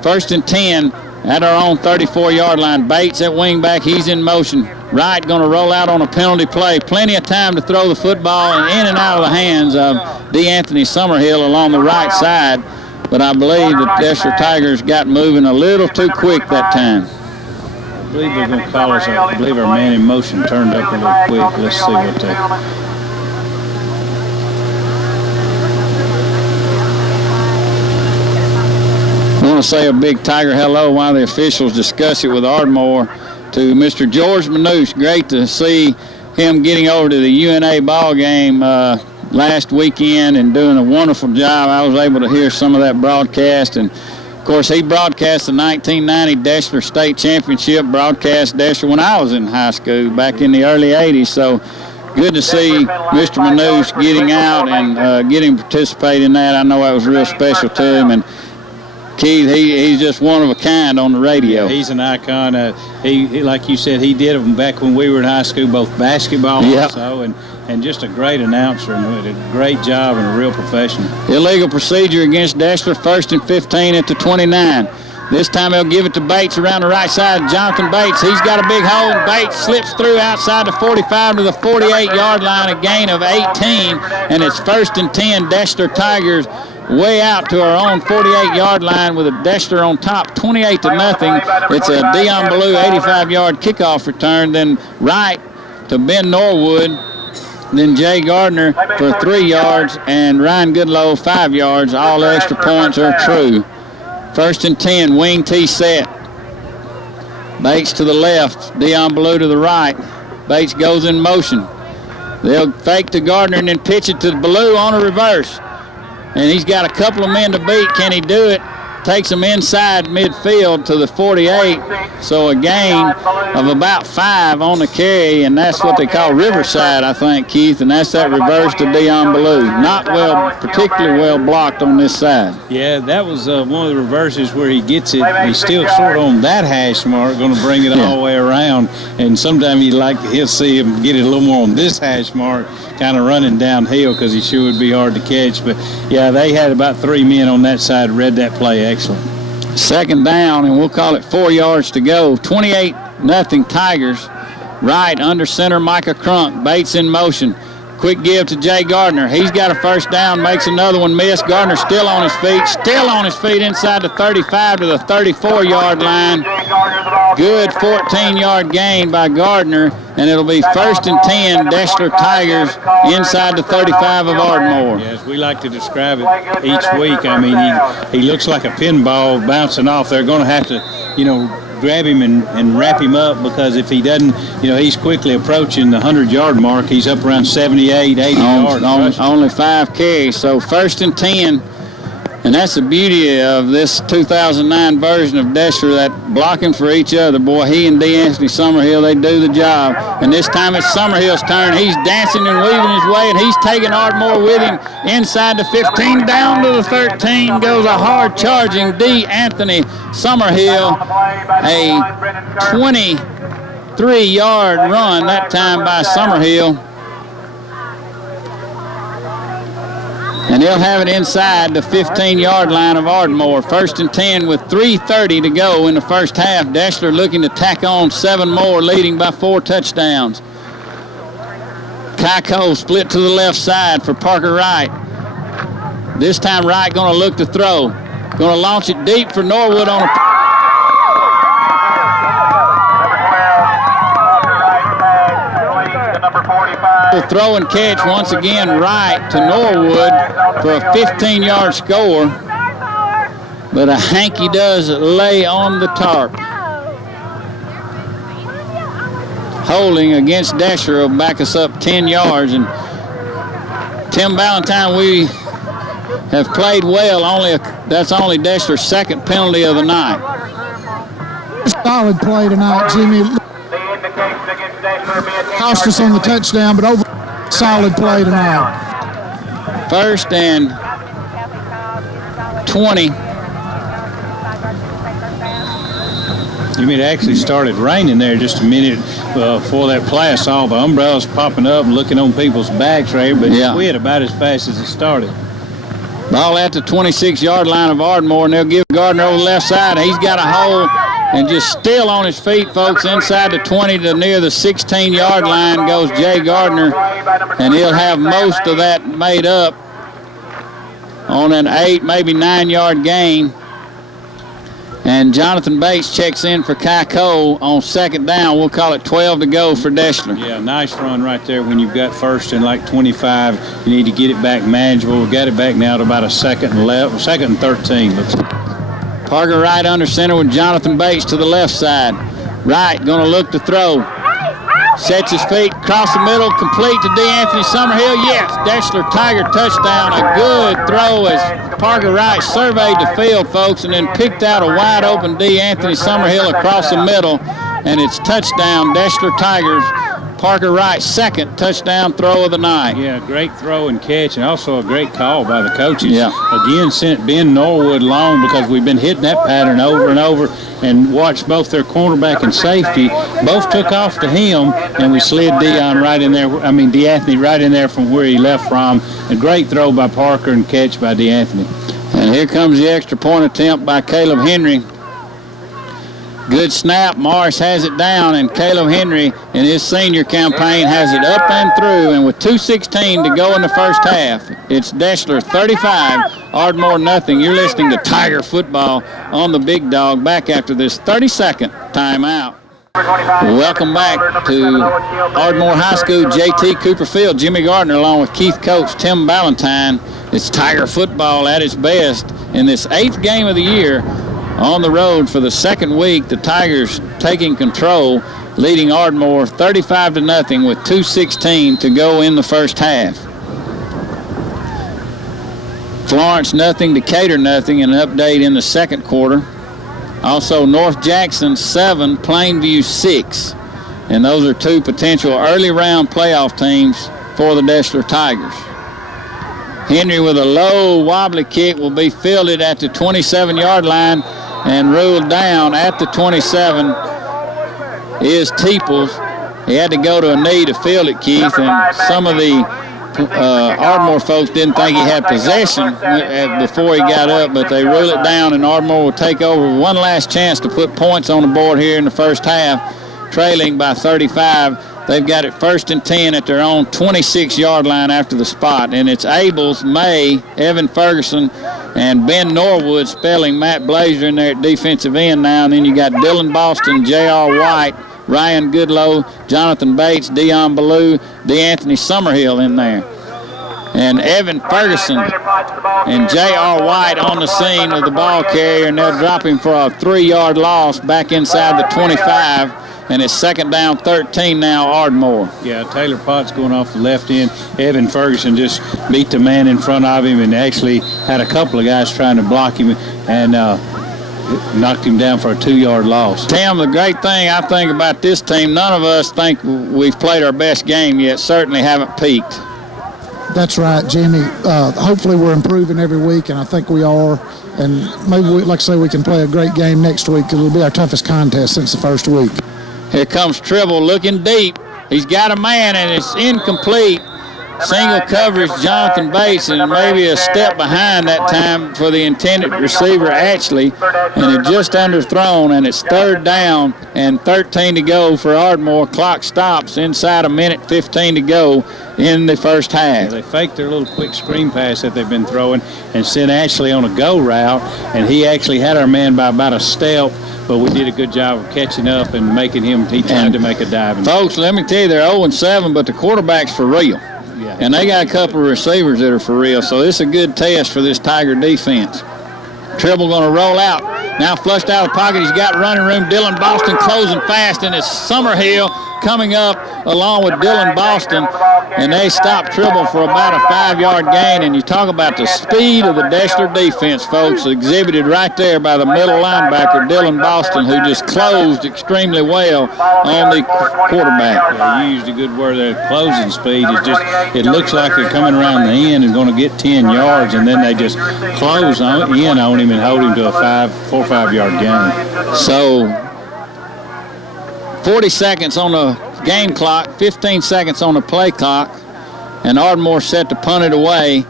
1st and 10 at our own 34-yard line. Bates at wingback, he's in motion. Wright going to roll out on a penalty play. Plenty of time to throw the football and in and out of the hands of D'Anthony Summerhill along the right side. But I believe the Deshler Tigers got moving a little too quick that time. I believe they're going to call us. I believe our man in motion turned up a little quick. Let's see what they... I want to say a big Tiger hello while the officials discuss it with Ardmore to Mr. George Manouche. Great to see him getting over to the UNA ball game last weekend and doing a wonderful job. I was able to hear some of that broadcast, and of course he broadcast the 1990 Deshler State Championship, broadcast Deshler when I was in high school back in the early 80s. So good to see Mr. Manouche getting out and getting to participate in that. I know that was real special to him, and Keith, he's just one of a kind on the radio. Yeah, he's an icon. He, like you said, he did them back when we were in high school, both basketball also, and just a great announcer and did a great job and a real professional. Illegal procedure against Deshler, 1st and 15 at the 29. This time they'll give it to Bates around the right side. Jonathan Bates, he's got a big hole. Bates slips through outside the 45 to the 48-yard line, a gain of 18, and it's 1st and 10 Deshler Tigers way out to our own 48-yard line with a Deshler on top, 28-0. It's a Dion Ballou 85-yard kickoff return. Then Wright to Ben Norwood. Then Jay Gardner for 3 yards and Ryan Goodlow 5 yards. All extra points are true. 1st and 10, wing T set. Bates to the left, Dion Ballou to the right. Bates goes in motion. They'll fake to Gardner and then pitch it to Ballou on a reverse. And he's got a couple of men to beat. Can he do it? Takes him inside midfield to the 48. So a gain of about 5 on the carry, and that's what they call Riverside, I think, Keith, and that's that reverse to Dion Ballou. Not particularly well blocked on this side. Yeah, that was one of the reverses where he gets it. He's still sort of on that hash mark, going to bring it all the way around. And sometimes he'll see him get it a little more on this hash mark, kind of running downhill because he sure would be hard to catch. But, yeah, they had about 3 men on that side read that play excellent. 2nd down, and we'll call it 4 yards to go. 28-0 Tigers. Right under center, Micah Crunk. Bates in motion. Quick give to Jay Gardner. He's got a first down, makes another one miss. Gardner still on his feet inside the 35 to the 34-yard line. Good 14-yard gain by Gardner, and it'll be 1st and 10, Deshler Tigers inside the 35 of Ardmore. Yes, we like to describe it each week. I mean, he looks like a pinball bouncing off. They're going to have to, grab him and wrap him up, because if he doesn't, he's quickly approaching the 100-yard mark. He's up around 78, 80 yards. Only 5 carries, so 1st and 10. And that's the beauty of this 2009 version of Deshler, that blocking for each other. Boy, he and D'Anthony Summerhill, they do the job. And this time it's Summerhill's turn. He's dancing and weaving his way, and he's taking Ardmore with him inside the 15, down to the 13. Goes a hard charging D'Anthony Summerhill. A 23-yard run that time by Summerhill. And he'll have it inside the 15-yard line of Ardmore. 1st and 10 with 3:30 to go in the first half. Deshler looking to tack on 7 more, leading by 4 touchdowns. Kai Cole split to the left side for Parker Wright. This time Wright going to look to throw. Going to launch it deep for Norwood on a... Throw and catch once again right to Norwood for a 15-yard score, but a hanky does lay on the tarp. Holding against Deshler will back us up 10 yards, and Tim Ballantyne, we have played well. That's only Deshler's 2nd penalty of the night. Solid play tonight, Jimmy. Cost us on the touchdown, but over solid play tonight. 1st and 20. You mean it actually started raining there just a minute before that play. I saw the umbrellas popping up and looking on people's backs right here, but it quit about as fast as it started. Ball at the 26-yard line of Ardmore, and they'll give Gardner over the left side. He's got a hole and just still on his feet, folks. Inside the 20 to near the 16-yard line goes Jay Gardner, and he'll have most of that made up on an 8, maybe 9-yard gain. And Jonathan Bates checks in for Kai Cole on 2nd down. We'll call it 12 to go for Deshler. Yeah, nice run right there when you've got 1st and like 25. You need to get it back manageable. We've got it back now to about a 2nd and 13. Parker Wright under center with Jonathan Bates to the left side. Wright going to look to throw. Sets his feet, across the middle, complete to D'Anthony Summerhill. Yes, Deshler Tiger touchdown. A good throw as Parker Wright surveyed the field, folks, and then picked out a wide open D'Anthony Summerhill across the middle, and it's touchdown, Deshler Tigers. Parker Wright's 2nd touchdown throw of the night. Yeah, great throw and catch, and also a great call by the coaches. Yeah. Again, sent Ben Norwood long, because we've been hitting that pattern over and over, and watched both their cornerback and safety. Both took off to him, and we slid D'Anthony right in there from where he left from. A great throw by Parker and catch by D'Anthony. And here comes the extra point attempt by Caleb Henry. Good snap. Morris has it down, and Caleb Henry in his senior campaign has it up and through, and with 2:16 to go in the first half, it's Deshler 35, Ardmore nothing. You're listening to Tiger Football on the Big Dog, back after this 30-second timeout. Welcome back to Ardmore High School, JT Cooper Field. Jimmy Gardner along with Keith Coates, Tim Ballantyne. It's Tiger Football at its best in this 8th game of the year. On the road for the 2nd week, the Tigers taking control, leading Ardmore 35-0 with 2:16 to go in the first half. Florence nothing, Decatur nothing, and an update in the 2nd quarter. Also North Jackson 7, Plainview 6, and those are 2 potential early round playoff teams for the Deshler Tigers. Henry with a low wobbly kick will be fielded at the 27-yard line and ruled down at the 27 is Teeples. He had to go to a knee to field it, Keith, and some of the Ardmore folks didn't think he had possession before he got up, but they ruled it down, and Ardmore will take over. One last chance to put points on the board here in the first half, trailing by 35 They've got it 1st and 10 at their own 26-yard line after the spot. And it's Abels, May, Evan Ferguson, and Ben Norwood spelling Matt Blazer in there at defensive end now. And then you got Dylan Boston, J.R. White, Ryan Goodlow, Jonathan Bates, Dion Ballou, DeAnthony Summerhill in there. And Evan Ferguson and J.R. White on the scene of the ball carrier, and they'll drop him for a 3-yard loss back inside the 25. And it's 2nd down 13 now, Ardmore. Yeah, Taylor Potts going off the left end. Evan Ferguson just beat the man in front of him and actually had a couple of guys trying to block him and knocked him down for a 2-yard loss. Tim, the great thing I think about this team, none of us think we've played our best game yet, certainly haven't peaked. That's right, Jimmy. Hopefully we're improving every week, and I think we are. And maybe, like I say, we can play a great game next week because it'll be our toughest contest since the first week. Here comes Tribble looking deep. He's got a man, and it's incomplete. Single coverage, Jonathan Bates, and maybe a step behind that time for the intended receiver, Ashley, and it just underthrown, and it's 3rd down and 13 to go for Ardmore. Clock stops inside a minute 15 to go in the first half. They faked their little quick screen pass that they've been throwing and sent Ashley on a go route, and he actually had our man by about a step, but we did a good job of catching up and making him, he tried to make a dive. Folks, let me tell you, they're 0-7, but the quarterback's for real. Yeah. And they got a couple of receivers that are for real, so this is a good test for this Tiger defense. Tribble going to roll out. Now flushed out of the pocket. He's got running room. Dylan Boston closing fast, and it's Summerhill coming up along with Dylan Boston, and they stop Tribble for about a 5-yard gain. And you talk about the speed of the Deshler defense, folks, exhibited right there by the middle linebacker, Dylan Boston, who just closed extremely well on the quarterback. Yeah, you used a good word there, closing speed. It looks like they're coming around the end and going to get 10 yards, and then they just close in on him and hold him to a 4 or 5 yard gain. So 40 seconds on the game clock, 15 seconds on the play clock, and Ardmore set to punt it away.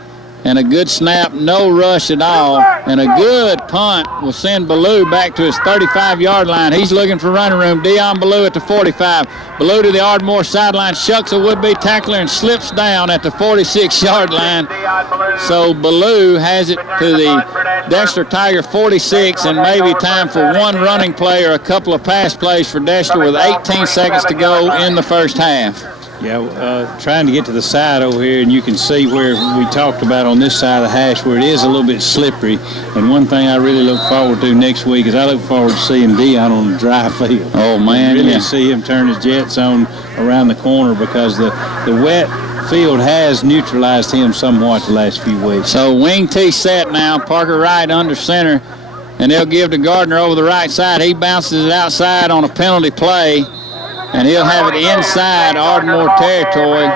And a good snap, no rush at all, and a good punt will send Ballou back to his 35-yard line. He's looking for running room. Dion Ballou at the 45. Ballou to the Ardmore sideline, shucks a would-be tackler and slips down at the 46-yard line. So Ballou has it to the Deshler Tiger 46, and maybe time for one running play or a couple of pass plays for Deshler with 18 seconds to go in the first half. Yeah, trying to get to the side over here, and you can see where we talked about on this side of the hash where it is a little bit slippery. And one thing I really look forward to next week is I look forward to seeing Dion on the dry field. Oh, man, really see him turn his jets on around the corner because the wet field has neutralized him somewhat the last few weeks. So wing T set now, Parker Wright under center, and they'll give to Gardner over the right side. He bounces it outside on a penalty play, and he'll have it inside Ardmore territory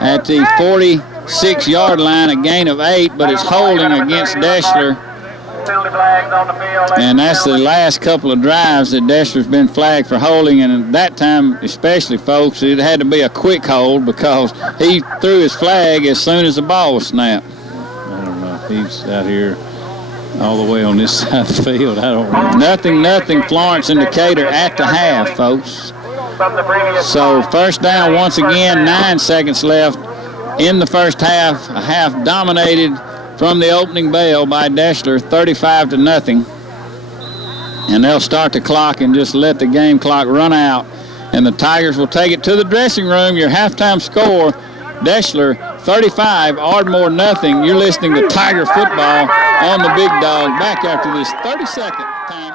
at the 46-yard line, a gain of 8, but it's holding against Deshler. And that's the last couple of drives that Deshler's been flagged for holding, and at that time especially, folks, it had to be a quick hold because he threw his flag as soon as the ball was snapped. I don't know. He's out here all the way on this side of the field. I don't know. Nothing, Florence and Decatur at the half, folks. So first down once again, 9 seconds left in the first half. A half dominated from the opening bell by Deshler, 35-0. And they'll start the clock and just let the game clock run out. And the Tigers will take it to the dressing room. Your halftime score, Deshler 35, Ardmore 0. You're listening to Tiger football on the Big Dog. Back after this 30-second time.